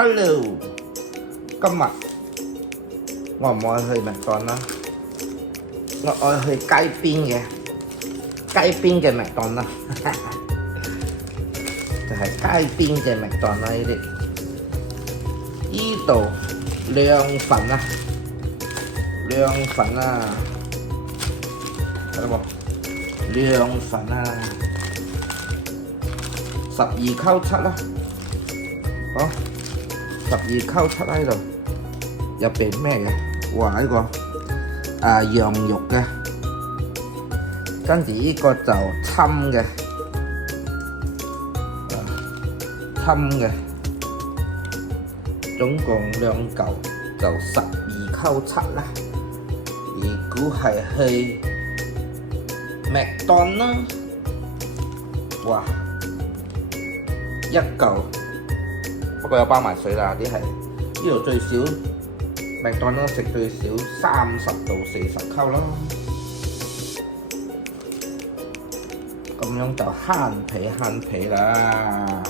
Hello，今日我唔愛去麥當勞，我愛去街邊嘅麥當勞，就係街邊嘅麥當勞呢啲。依度涼粉啊，睇到冇？涼粉啊，12溝7啦，好，12溝7喺度，入邊咩嘅？哇！呢個羊肉嘅，跟住呢個就參嘅，總共2嚿就12溝7啦。如果係去麥當勞，哇！一嚿，不過有包埋水啦，啲係呢度最少麥當勞食最少30到40溝咯，咁樣就慳皮啦。